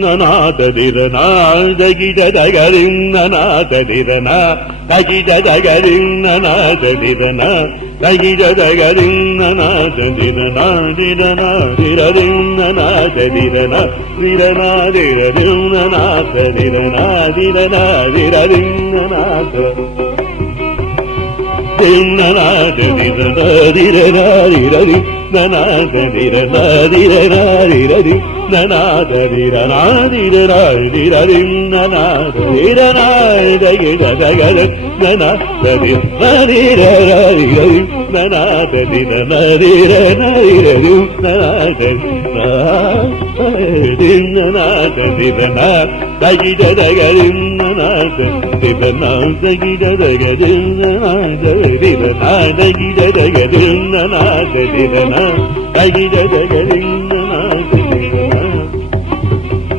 ನನಾದದಿರನ ದಗಿಡದಗರಿನ್ನನಾದದಿರನ ದಗಿಡದಗರಿನ್ನನಾದದಿರನ ದಗಿಡದಗರಿನ್ನನಾದದಿರನಾದಿರನಾದಿರರಿನ್ನನಾದದಿರನ ದಿರನಾದಿರದಿನ್ನನಾದದಿರನಾದಿರನಾದಿರರಿನ್ನನಾದ ದಿನ್ನನಾದದಿರನಾದಿರನಾದಿರರಿ ನನಾದದಿರನಾದಿರನಾದಿರರಿ ನನಾದದಿರನಾದಿರರಿನ್ನನಾದದಿರನಾದಗಿಡದಗರ ನನಾದದಿರನಾದಿರರಿ ನನಾದದಿರನಾದಿರನಾದಿರರಿ ನನಾದದಿರನ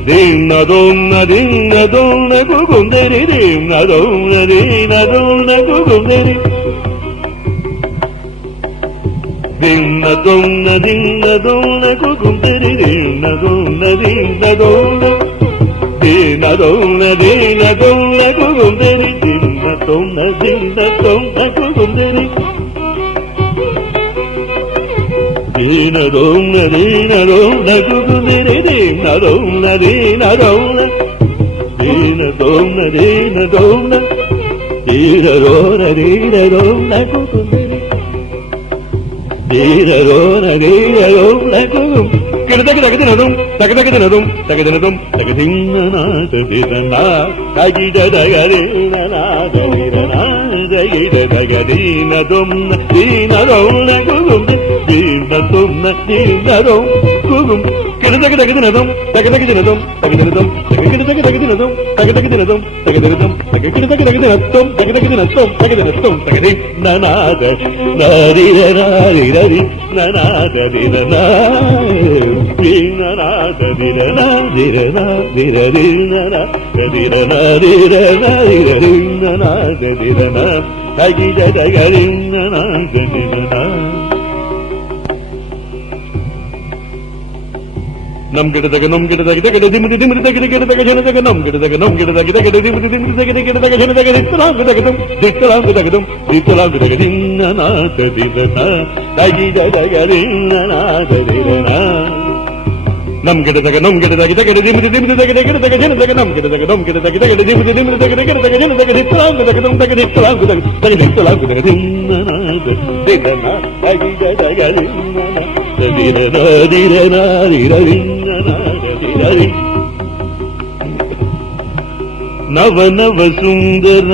ದಿನ್ನದೊನ್ನ ದಿನ್ನದೊನ್ನ ಕುಗುಂದರಿ ದಿನ್ನದೊನ್ನ ದಿನ್ನದೊನ್ನ ಕುಗುಂದರಿ ದಿನ್ನದೊನ್ನ ದಿನ್ನದೊನ್ನ ಕುಗುಂದರಿ ದಿನ್ನದೊನ್ನ ದಿನ್ನದೊನ್ನ ದಿನ್ನದೊನ್ನ ದಿನ್ನದೊನ್ನ ಕುಗುಂದರಿ ದಿನ್ನದೊನ್ನ ದಿನ್ನದೊನ್ನ ಕುಗುಂದರಿ ದೀನದೊನ್ನ ದೀನದೊನ್ನ ಕುಗುಂದರಿ ದೀನದೊನ್ನ ದೀನದೊನ್ನ ದೀನದೊನ್ನ ದೀನದೊನ್ನ ದೀನದೊನ್ನ ದೀನದೊನ್ನ ಕುಗುಂದರಿ ದೀನದೊನ್ನ ದೀನದೊನ್ನ ಕುಗುಂ ಕಿಡದಗದಗದಿನದುಂ ತಗದಗದಿನದುಂ ತಗದಿನದುಂ ತಗದಿನ್ನನಾದದಿರನ ತಗಿಡದಗದಿನನಾದದಿರನಾದಗಿಡದಗದಿನದುಂ ದೀನದೊನ್ನ ಕುಗುಂ ದೀನದೊನ್ನ ದೀನದೊಂ ಕುಗುಂ ಕಿಡದಗದಗದಿನದುಂ ತಗದಗದಿನದುಂ ತಗದಿನದುಂ ತಗದಿನದಗದಿನದುಂ ತಗದಗದಿನದುಂ ತಗದಿನದುಂ ತಗದಿನದಗದಿನತ್ತುಂ ತಗದಗದಿನತ್ತುಂ ತಗದಿನತ್ತುಂ ತಗದಿನ್ನನಾದ ನಾರಿರನಾರಿರರಿ ನನಾದದಿರನ ದಿರನಾದಿರನಾದಿರನಾದಿರನಾದಿರನಾದಿರನಾದಿರನಾದಿರನ ತಗಿಡದಗರಿನ್ನನಾದಿರನ ನಮ್ ಗಿಡದಾಗ ನಮ್ ಗಿಡದಾಗ ತಗಡ ದಿಮಿದಿ ದಿಮಿದಿ ತಗಡ ಗಿಡದಾಗ ಜನದಾಗ ನಮ್ ಗಿಡದಾಗ ನಮ್ ಗಿಡದಾಗ ತಗಡ ದಿಮಿದಿ ದಿಮಿದಿ ತಗಡ ಗಿಡದಾಗ ಜನದಾಗ ದಿತ್ತಲಾಂಗದಗದಂ ದಿತ್ತಲಾಂಗದಗದಂ ದಿತ್ತಲಾಂಗದಗದಿನ್ನನಾದದಿರನ ತಗಿಡದಗರಿನ್ನನಾದದಿರನ ನಮ್ ಗಿಡದಾಗ ನಮ್ ಗಿಡದಾಗ ತಗಡ ದಿಮಿದಿ ದಿಮಿದಿ ತಗಡ ಗಿಡದಾಗ ಜನದಾಗ ನಮ್ ಗಿಡದಾಗ ನಮ್ ಗಿಡದಾಗ ತಗಡ ದಿಮಿದಿ ದಿಮಿದಿ ತಗಡ ಗಿಡದಾಗ ಜನದಾಗ ದಿತ್ತಲಾಂಗದಗದಂ ತಗದಿತ್ತಲಾಂಗದಗ ತಗದಿತ್ತಲಾಂಗದಗದಿನ್ನನಾದದಿರನ ತಗಿಡದಗರಿನ್ನನಾದದಿರನಾದಿರನಾದಿರರಿ ನವನವ ಸುಂದರ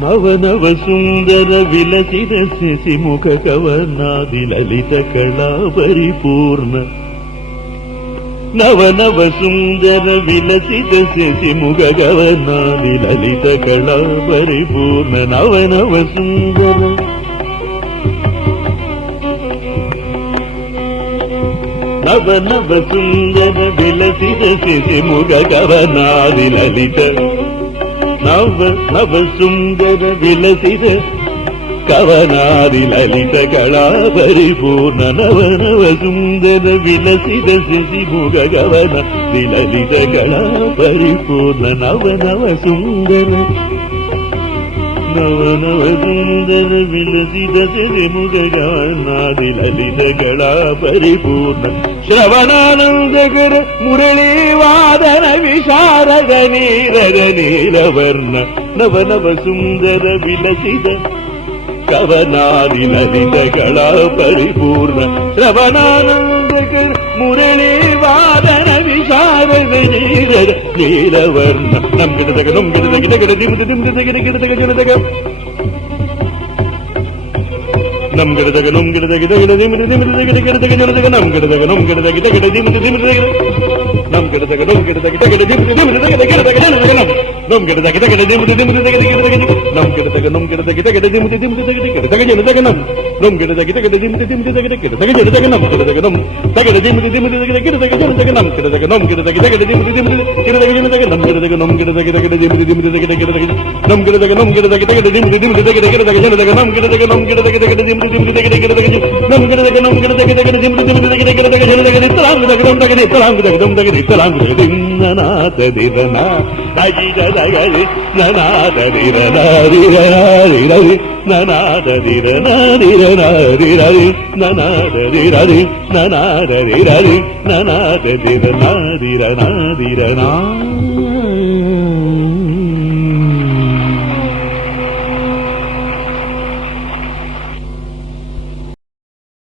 ನವನವ ಸುಂದರ ವಿಲಸಿದ ಸಿಸಿಮುಖ ಕವನಾದಿ ಲಲಿತ ಕಳಾ ಪರಿಪೂರ್ಣ ನವನವ ಸುಂದರ ವಿಲಸಿದ ಸಿಸಿಮುಖ ಕವನಾದಿ ಲಲಿತ ಕಳಾ ಪರಿಪೂರ್ಣ ನವನವ ಸುಂದರ ನವನವ ಸುಂದರ ವಿಲಸಿದ ಸಿಸಿಮುಖ ಕವನಾದಿ ಲಲಿತ ನವ ನವ ಸುಂದರ ವಿಲಸಿದ ಕವನಾದಿ ಲಲಿತ ಕಳಾ ಪರಿಪೂರ್ಣ ನವನವ ಸುಂದರ ವಿಲಸಿದ ಸಿಸಿಮುಖ ಕವನಾದಿ ಲಲಿತ ಕಳಾ ಪರಿಪೂರ್ಣ ನವನವ ಸುಂದರ ನವನವ ಸುಂದರ ವಿಲಸಿದ ಸಿಸಿಮುಖ ಕವನಾದಿ ಲಲಿತ ಕಳಾ ಪರಿಪೂರ್ಣ ಶ್ರವಣಾನಂದಕರ ಮುರಳೀ ವಾದನ ವಿಶಾರದ ನೀರದ ನೀಲವರ್ಣ ನವನವ ಸುಂದರ ವಿಲಸಿದ ಕವನಾದಿ ಲಲಿತ ಕಳಾ ಪರಿಪೂರ್ಣ ಶ್ರವಣಾನಂದಕರ ಮುರಳೀ ವಾದನ ವಿಶಾರದ ನೀರದ ನೀಲವರ್ಣ ನಮ್ ಗಿಡದಾಗ ನಮ್ ಗಿಡದಾಗ ಗಿಡಗಡ ದಿಮಿದಿ ದಿಮಿದಿ ತಗಡ ಗಿಡದಾಗ ಗಿಡದಾಗ ನಮ್ ಗಿಡದಾಗ ನಮ್ ಗಿಡದಾಗ ತಗಡ ದಿಮಿದಿ ದಿಮಿದಿ ತಗಡ ಗಿಡದಾಗ ಗಿಡದಾಗ ನಮ್ ಗಿಡದಾಗ ನಮ್ ಗಿಡದಾಗ ತಗಡ ದಿಮಿದಿ ದಿಮಿದಿ ತಗಡ ನಮ್ ಗಿಡದಾಗ ನಮ್ ಗಿಡದಾಗ ತಗಡ ದಿಮಿದಿ ದಿಮಿದಿ ತಗಡ ಗಿಡದಾಗ ಗಿಡದಾಗ ನಮ್ ಗಿಡದಾಗ ತಗಡ ದಿಮಿದಿ ದಿಮಿದಿ ತಗಡ ಗಿಡದಾಗ ನಮ್ ಗಿಡದಾಗ ನಮ್ ಗಿಡದಾಗ ತಗಡ ದಿಮಿದಿ ದಿಮಿದಿ ತಗಡ ಗಿಡದಾಗ ಗಿಡದಾಗ ನಮ್ ನಮ್ ಗಿಡದಗಿ ತಗಡ ದಿಮಿಡಿ ದಿಮಿಡಿ ತಗಡ ಗಿಡದಗಿ ಗಿಡದಗ ನಮ್ ಗಿಡದಗ ನಮ್ ತಗಡ ದಿಮಿಡಿ ದಿಮಿಡಿ ತಗಡ ಗಿಡದಗ ಗಿಡದಗ ನಮ್ ಗಿಡದಗ ನಮ್ ಗಿಡದಗಿ ತಗಡ ದಿಮಿಡಿ ದಿಮಿಡಿ ಗಿಡದಗ ಗಿಡದಗ ನಮ್ ಗಿಡದಗ ನಮ್ ಗಿಡದಗಿ ತಗಡ ದಿಮಿಡಿ ದಿಮಿಡಿ ತಗಡ ಗಿಡದಗ ನಮ್ ಗಿಡದಗ ನಮ್ ಗಿಡದಗಿ ತಗಡ ದಿಮಿಡಿ ದಿಮಿಡಿ ತಗಡ ಗಿಡದಗ ಗಿಡದಗ ನಮ್ ಗಿಡದಗ ನಮ್ ಗಿಡದಗಿ ತಗಡ ದಿಮಿಡಿ ದಿಮಿಡಿ ತಗಡ ಗಿಡದಗ ನಮ್ ಗಿಡದಗ ನಮ್ ಗಿಡದಗಿ ತಗಡ ದಿಮಿಡಿ ದಿಮಿಡಿ ತಗಡ ಗಿಡದಗ ಗಿಡದಗ ತಲಾಂಗದಗ ನಮ್ ತಗಡ ತಲಾಂಗದಗ ನಮ್ ತಗಡ ತಲಾಂಗದಗ ದಿನ್ನನಾದ ದಿರನ ಅಜಿದದಗಲಿ ನನಾದ ದಿರನ ದಿರರಿ ನನಾದ ದಿರನ ದಿರನ ದಿರರಿ ನನಾದ ದಿರರಿ ನನಾದ ದಿರರಿ ನನಾದ ದಿರನ ದಿರನ ದಿರನ